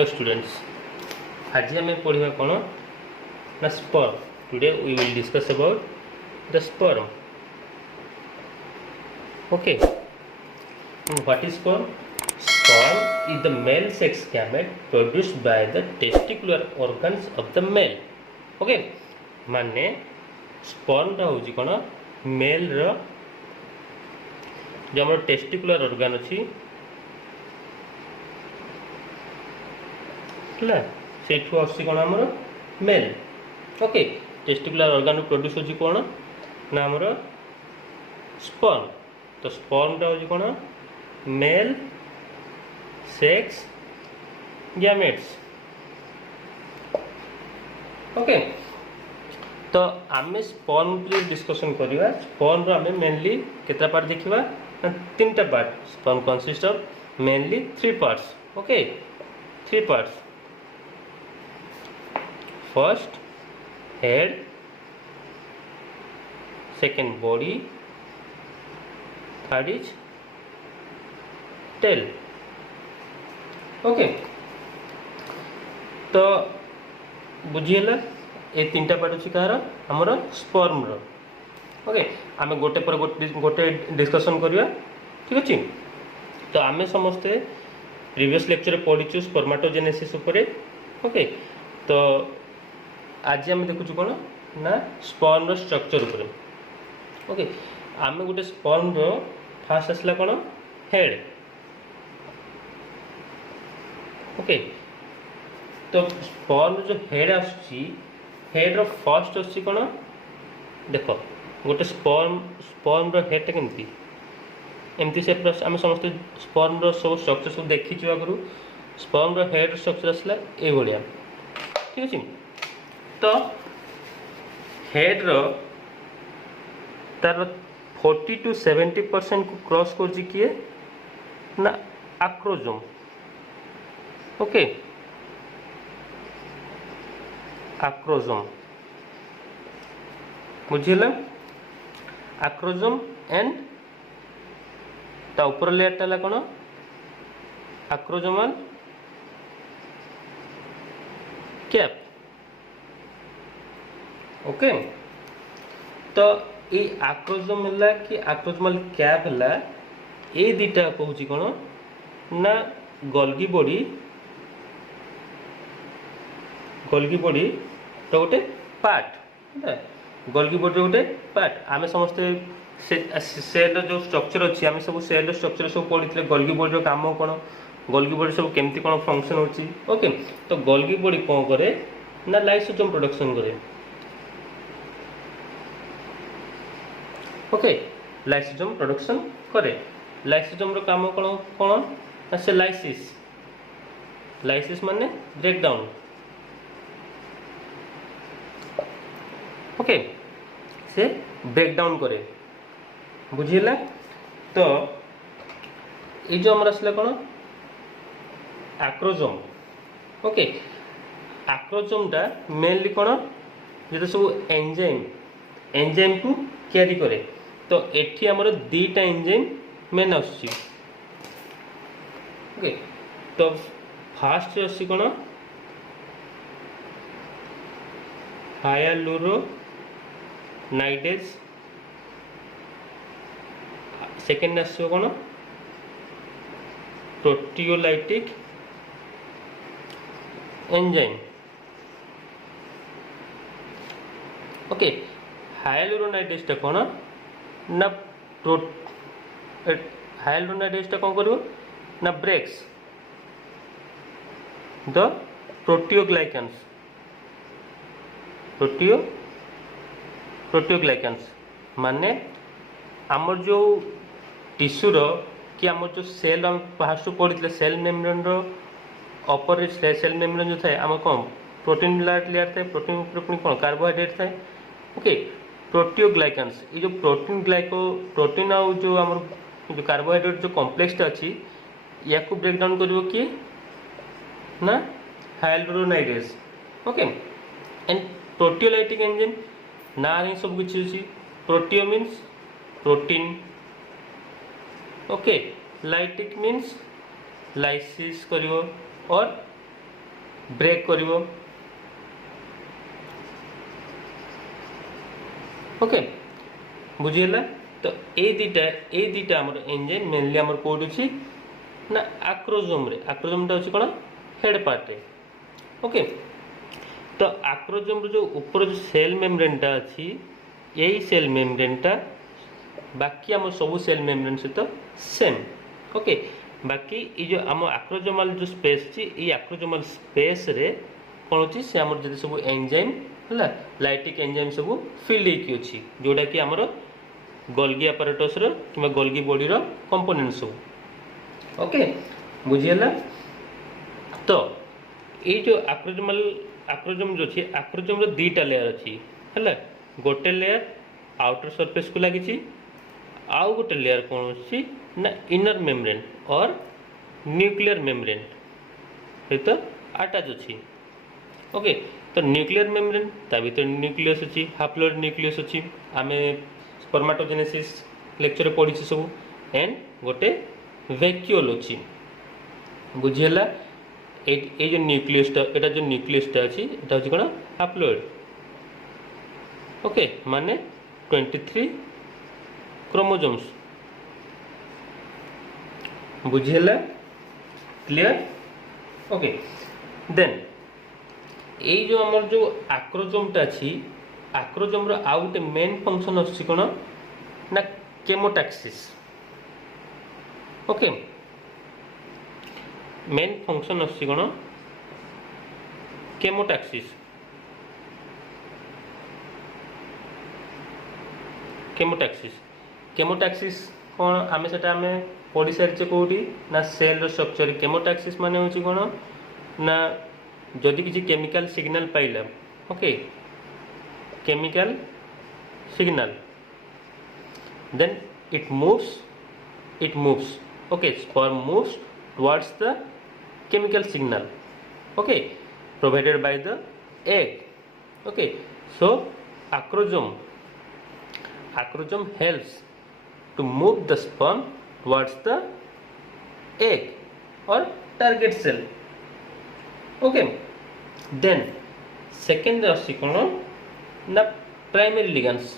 Hello students, आज आम पढ़ा कौन ना sperm. Today we will discuss about the sperm. Okay, what is sperm? Sperm is the male sex gamete produced by the testicular organs of the male. Okay, माने sperm हूँ कौन mail रो जो हमारे टेस्टिकुलर ऑर्गन अच्छी से कौन आमर male. Okay, testicular organ produce होची कौन ना आमर स्पर्म। तो स्पर्म हूँ कौन मेल सेक्स गैमेट्स। ओके, तो आम स्पर्म डिस्कसन करवा। स्पर्म रो आम मेनली केता पार्ट देखा ना तीन टा part. Sperm consist of mainly 3 parts. Okay, 3 parts. First head, second body, third is tail. Okay, तो बुझीगला ये तीन टा पार्ट अच्छी कहार आमर स्पर्म रो। ओके, आम गोटे पर गोटे डिस्कसन करवा। ठीक अच्छे, तो आम समस्ते प्रीवियस लेक्चर पढ़ीचु स्पर्माटोजेनेसिस उपरे। ओके, तो आज आम देखु कौन ना स्पर्म रो स्ट्रक्चर उपरे। ओके, आम गोटे स्पर्म रो फास्ट आसला कौन हेड। ओके, तो स्पर्म जो हेड आसुची हेड रो फर्स्ट आसुची कौन देख गोटे स्पर्म रो हेड केमती एमती से आम समस्त स्पर्म रो सब स्ट्रक्चर सब देखी आगु। स्पर्म रो हेड स्ट्रक्चर आसला ए भाया। ठीक अच्छे, तो हेड रो तार 40 to 70% को क्रॉस कर किए ना आक्रोजोम। ओके, आक्रोजोम बुझीला। आक्रोजोम एंड ता ऊपर लेयर टा कौन आक्रोजोमल कैप। ओके, तो ये आक्रोजोम है कि आक्रोजोमल कैप है ये दीटा कहूँ कौन ना गोल्गी बॉडी तो गोटे पार्ट। गोल्गी बॉडी गोटे पार्ट। आम समस्ते सेल जो स्ट्रक्चर अच्छी आम सब सेल स्ट्रक्चर सब पढ़ी गोल्गी बॉडी काम कौन गोल्गी बॉडी सब केमती कौन फंक्शन होची। ओके, तो गोल्गी बॉडी कौन करे ना लाइसोसोम प्रोडक्शन करे। ओके, लाइसोसोम प्रोडक्शन करे। लाइसोसोम रो काम कौन कौन ना से लाइसिस। लाइसिस माने ब्रेक डाउन। ओके, से ब्रेक डाउन करे बुझीला। तो ये जो हमारा आसला कौन आक्रोजोम। ओके, आक्रोजोम टा मेनली कौन जो सब एंजाइम को क्यारी करे। तो एठी हमर दीटा एंजाइम मेन आसुची। ओके, तो फास्ट आसी कौन हायालुरोनाइडेज। सेकेंड आसो कौन प्रोटियोलाइटिक एंजाइम। ओके, हायालुरोनाइडेज टा कौन ना हायालुरोनाइडेज टा कौन करिवो ना ब्रेक्स द प्रोटियोग्लाइकान्स। प्रोटियोग्लाइकान्स माने आमर जो टिश्यू रो कि आमर जो सेल हम फास्ट पढ़ी सेल मेम्ब्रेन रो अपर सेल मेम्ब्रेन जो थाए आम कौन प्रोटीन लेयर थाए। प्रोटीन पुणी कौन कार्बोहाइड्रेट थाए। ओके, प्रोटियोग्लाइकान्स ये जो प्रोटीन आउ जो आम जो कार्बोहाइड्रेट जो कॉम्प्लेक्सटा अच्छी या को ब्रेक डाउन करिवो कि ना hyaluronidase. Okay, and proteolytic enzyme ना ही सब किसी अच्छी। Proteo means protein. Okay, lytic means lysis करिवो और ब्रेक करिवो ओके बुझीला तो ए दीटा हमर एंजाइम मेनली हमर कोड अछि ना आक्रोजोम टा अछि कोन हेड पार्ट रे ओके तो आक्रोजोम जो ऊपर जो सेल मेम्ब्रेन टा अछि यही सेल मेम्ब्रेन टा बाकी हम सब सेल मेम्ब्रेन से तो सेम ओके बाकी ये जो आम आक्रोजोमाल जो स्पेस अछि ये आक्रोजोमाल स्पेस रे कोन अछि से हमर जदि सब एंजाइम हला लाइटिक एंजाइम सब फिल्ड हेकी अछि जोडा कि हमर गोल्गी apparatus रो किबा गोल्गी बॉडी रो कंपोनेंट सब ओके बुझियला तो ये जो आक्रोजोम जो अछि आक्रोजोम रो दीटा लेयर अछि हला गोटे लेयर आउटर सरफेस को लागिछि आउ गोटे लेयर कोन अछि ना इनर मेम्ब्रेन और न्यूक्लियर मेम्ब्रेन सहित अटैच अछि ओके तो न्यूक्लियर मेम्ब्रेन ता भीतर न्यूक्लियस अछि हाप्लोइड न्यूक्लियस अछि आमे स्पर्माटोजेनेसिस लेक्चर पढ़ी सब एंड गोटे वैक्यूल अछि बुझियला ए जो न्यूक्लियसटा एटा जो न्यूक्लियसटा अछि एटा अछि कोन हाप्लोइड ओके माने 23 क्रोमोसोम्स बुझियला क्लियर ओके देन ए जो हमर जो आक्रोजोमटा अछि आक्रोजोम रो आउ गोटे मेन फंक्शन अछि कोन ना केमोटैक्सिस ओके मेन फंक्शन अछि कोन केमोटैक्सिस केमोटैक्सिस कोन आमे सेटा आमे पढ़ी सारिचे कोठी ना सेल रो स्ट्रक्चर केमोटैक्सिस माने होची कोन ना जदि किसी chemical signal Pila okay chemical signal then it moves okay sperm moves towards the chemical signal okay provided by the egg okay so acrosome helps to move the sperm towards the egg or target cell okay then second राशि कोन ना primary ligands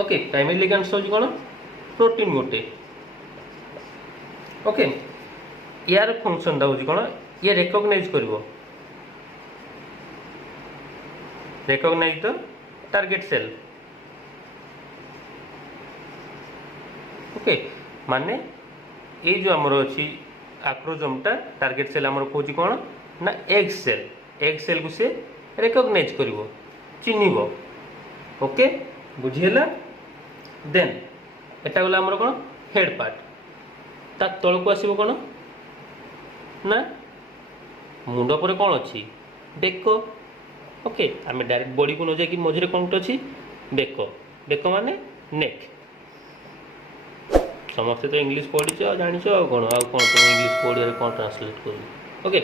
okay primary ligands हो कोन protein गोटे okay यार function दा हो कोन ये recognise the target cell okay माने ये जो हमर अछि आक्रोजोम टा टारगेट सेल हमर कोची कोन ना एग सेल को से रिकॉग्नाइज करिवो चिन्हिबो ओके बुझियला देन एटा गला हमर कोन हेड पार्ट ता तळ को आसीबो कोन ना मुंड पर कोन अछि बेको ओके आमे डायरेक्ट बॉडी को न जाय कि मझरे कोन अछि बेको माने नेक समस्ते तो इंग्लिश पढ़ी जानी कौन आ कौन तुम इंग्लिश पढ़े कौन ट्रांसलेट कर ओके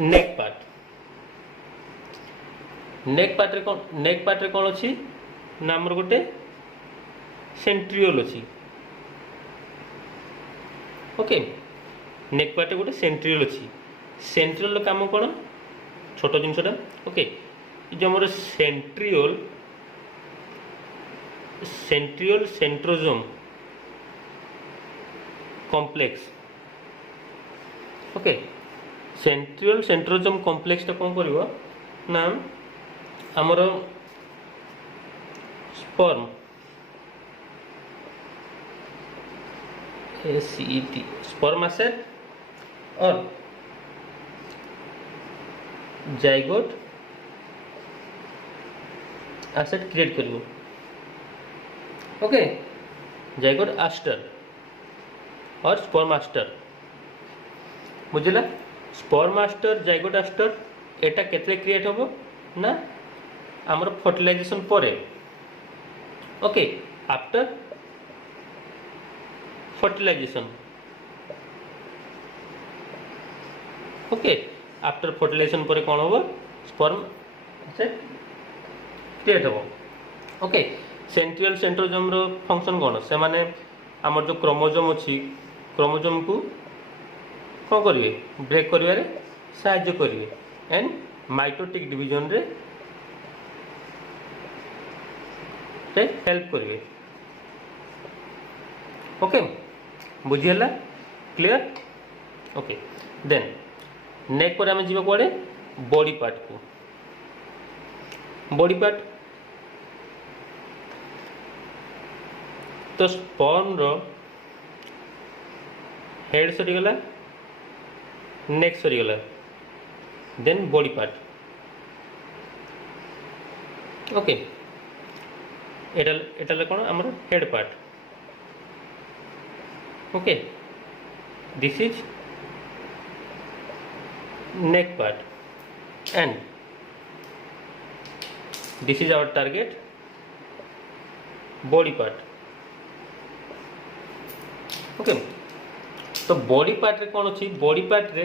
नेक पार्ट रे कौन अच्छी ना आमर गोटे सेंट्रियोल अच्छी ओके नेक पार्ट रे गोटे सेंट्रियोल अच्छी सेंट्रियोल काम कौन छोट जिनसटा ओके जो आमर centriole centrosome complex okay centrosome complex टा कौन करिवो ना हमर स्पर्म SET स्पर्म एसेट और जाइगोट एसेट क्रिएट करिवो ओके जाइगोट आस्टर और स्पर्म आस्टर बुझला स्पर्म आस्टर जाइगोट आस्टर एटा केतले क्रिएट होबो ना हमर फर्टिलाइजेशन परे okay after fertilisation okay after fertilisation परे कोन होबो स्पर्म से क्रिएट होबो ओके सेंट्रियल सेंट्रोजोम रो फंक्शन कौन से माने आमर जो क्रोमोजोम अच्छी क्रोमोजोम को कौन करिए ब्रेक करिवारे साहाय्य करिए एंड माइटोटिक डिवीजन रे हेल्प करिए। ओके बुझीगला क्लियर। ओके देन नेक्स्ट पर आम जी कड़े बॉडी पार्ट को बॉडी पार्ट तो स्पर्म रो हेड सरीगला नेक सरीगला देन बॉडी पार्ट। ओके एटा कौन आमर head part. Okay this is neck part and this is our target body part। Okay तो बॉडी पार्ट रे कौन अच्छी बॉडी पार्ट रे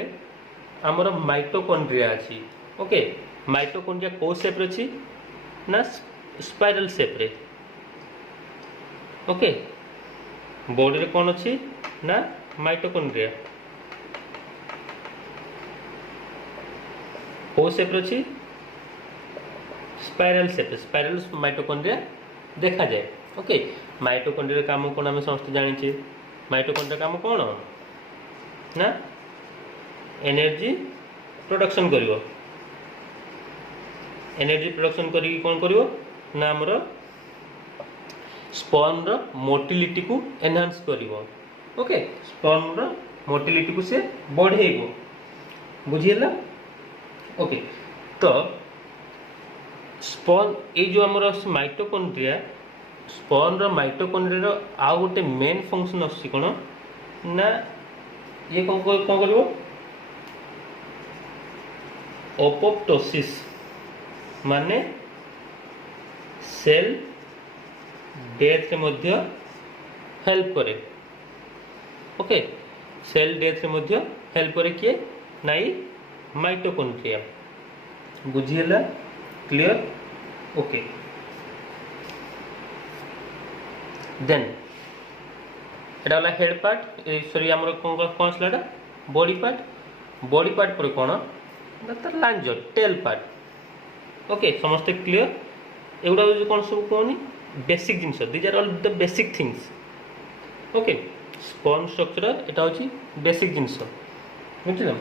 आमर माइटोकॉन्ड्रिया अच्छी। ओके माइटोकॉन्ड्रिया को शेप रे अच्छी ना स्पाइरल शेप रे। ओके बॉडी रे कौन अच्छी ना माइटोकॉन्ड्रिया को शेप अच्छी स्पाइरल शेप स्पाइरल माइटोकॉन्ड्रिया देखा जाए। ओके माइटोकॉन्ड्रिया काम कौन आम समस्त जानी माइटोकॉन्ड्रिया काम कौन ना एनर्जी प्रोडक्शन करिवो एनर्जी प्रोडक्शन करी कौन करिवो ना हमर स्पर्म रो मोटिलिटी को एनहांस करिवो। ओके स्पर्म रो मोटिलिटी को से बढ़ेइबो बुझियला। ओके तो स्पर्म ये जो आमर माइटोकॉन्ड्रिया स्पर्म रो माइटोकॉन्ड्रिया रो आउ गोटे मेन फंक्शन आसी कोन ना ये कौन करिवो अपोप्टोसिस माने सेल डेथ मध्य हेल्प करे। ओके सेल डेथ मध्य हेल्प करे किए नाई माइटोकॉन्ड्रिया बुझीगला क्लियर। ओके देन एटा वाला हेड पार्ट सॉरी हमर कौन आसला बॉडी पार्ट पर कौन तार लांजर टेल पार्ट। ओके समस्ते क्लियर एगुड़ा कौन सब कहनी बेसिक जिनस these are all the basic things. Okay sperm structure एटा होची बेसिक जिनस बुझिला।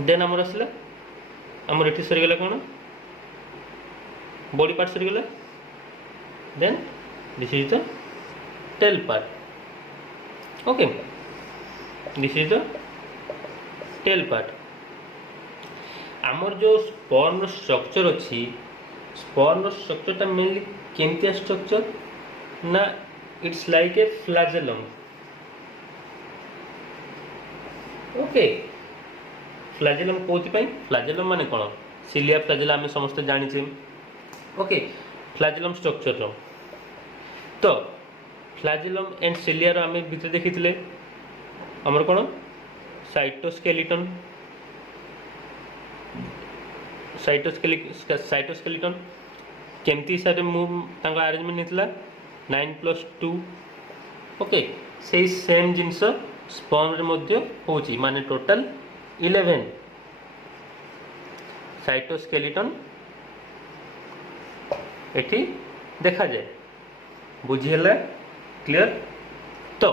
देन आमर आसला आमर एठी सरीगला कौन बॉडी पार्ट सरीगला then this is the tail part. Okay this is the tail part. आमर जो स्पर्म स्ट्रक्चर अच्छी स्पर्म स्ट्रक्चर टा मेनली केमतिया स्ट्रक्चर ना it's like a flagellum. Okay flagellum कौन फ्लैजेलम माने कौन सिलिया फ्लैजेला आम समस्त जानी। ओके फ्लैजेलम स्ट्रक्चर रो तो फ्लैजेलम एंड सिलिया रो आम भीतर देखी आमर कौन साइटोस्केलेटन साइटोस्केलेटन केमती हिसाब से मुझे आरेंजमेंट नहीं 9+2। ओके से सेम जिनस स्पर्म होची माने टोटल 11 साइटोस्केलेटन एठी देखा जाए बुझीगला क्लियर। तो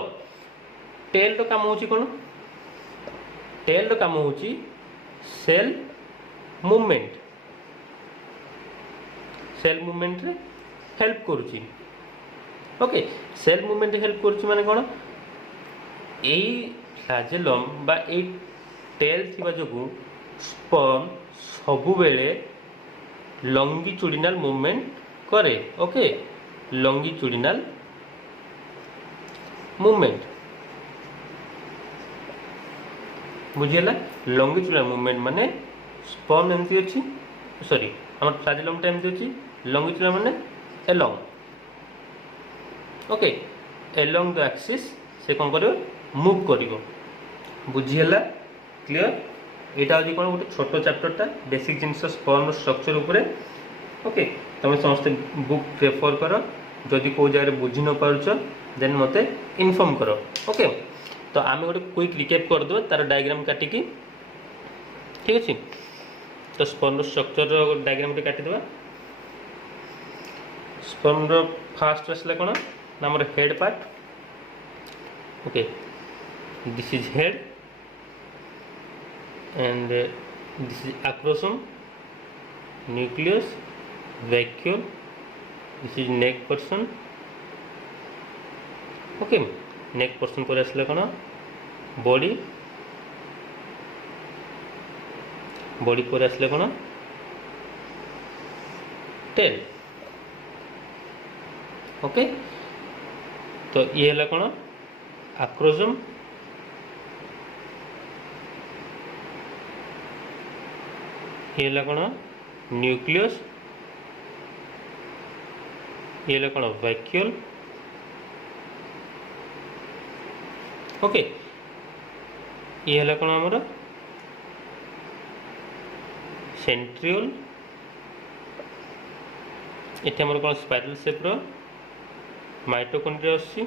टेल रो काम होची कोन टेल रो काम होची सेल मूवमेंट रे हेल्प करूची। ओके सेल मूवमेंट रे हेल्प करूची माने कोन एई फ्लैजेलम बा एई टेल थिबा जोगु स्पर्म सबु बेले लॉन्गिट्यूडिनल मूवमेंट करे। ओके लॉन्गिट्यूडिनल मूवमेंट बुझीगला। लॉन्गिट्यूडिनल मूवमेंट माने स्पर्म एमती अच्छी सॉरी आम फ्लैजेलम टा एमती अच्छी लॉन्गिट्यूडिनल माने along. Okay along the axis से कौन कर मूव कर बुझीगला क्लियर। यहाँ हूँ कौन गोटे छोट चैप्टरटा बेसिक जिनस स्पर्म स्ट्रक्चर उपरे। ओके तुम समस्त बुक प्रेफर कर जदि को जगह बुझी न पारुछ देन मते इनफॉर्म करो। ओके तो आम गोटे क्विक रिकैप करदे तार डायग्राम काटिकी ठीक अच्छे। तो स्पर्म स्ट्रक्चर डायग्राम काटिदेवा। स्पर्म फास्ट आसला कौन ना आम head part. Okay this is head and this is acrosome, nucleus, vacuole, this is neck portion। okay neck portion पर आसला कौन बॉडी, बॉडी पर आसला कौन टेल। ओके तो ये है कौन acrosome, ये कौन न्यूक्लियस, ये कौन वैक्यूल। ओके ये कौन आमर सेंट्रियोल, ये आमर कौन स्पाइरल शेप रो माइटोकॉन्ड्रिया आसी।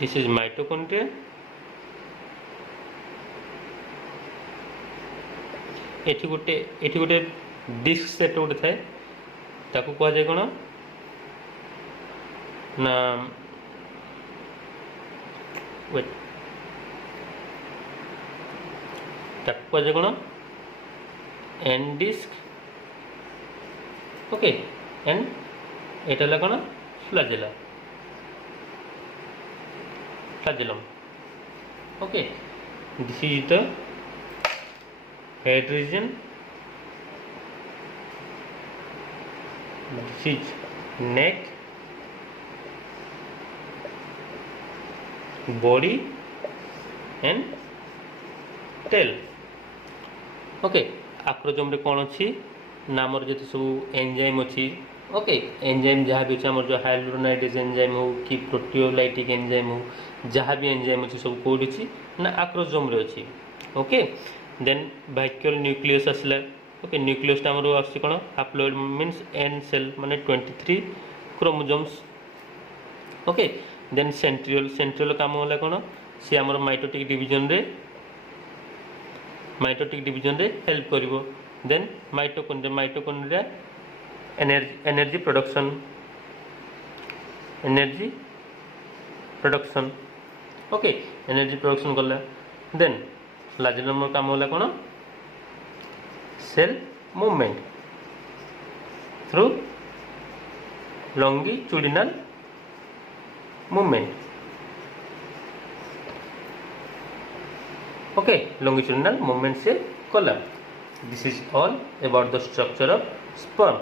This is mitochondria. एठी गोटे डिस्क सेट गोटे थाए ताकू कह जाए कौन ना वेट ताकू कह जाए कौन एंड डिस्क। ओके एंड एटा कौन flagella, flagellum. Okay this is the head region, this is neck, body and tail। Okay acrosome रे कौन अच्छी ना आमर जो सब एंजाइम अच्छी। ओके एंजाइम जहाँ भी अच्छे आमर जो हाइड्रोनाइडेज एंजाइम हो कि प्रोटियोलाइटिक एंजाइम हो जहाँ भी एंजाइम अच्छी सब कौन अच्छी ना आक्रोजोम रे अच्छी। ओके देन वैक्यूल न्यूक्लियस आसला। ओके न्यूक्लियस आमर आस कौन हाप्लॉइड मीन्स एंड सेल माने 23 chromosomes. Okay then centriole, centriole काम होला कौन सी आमर माइटोटिक डिवीजन रे हेल्प करिवो। Then mitochondria, mitochondria energy production. Okay energy production कला। देन फ्लैजेलम काम होला कौन cell movement through longitudinal movement. Okay longitudinal movement से कला। This is all about the structure of sperm.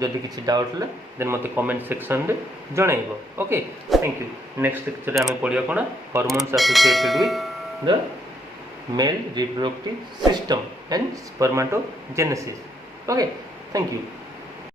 जदि किसी डाउट है देन मते कमेंट सेक्शन रे जणाइबो। Okay thank you. Next lecture आम पढ़िया कौन hormones associated with the male reproductive system and spermatogenesis। okay thank you।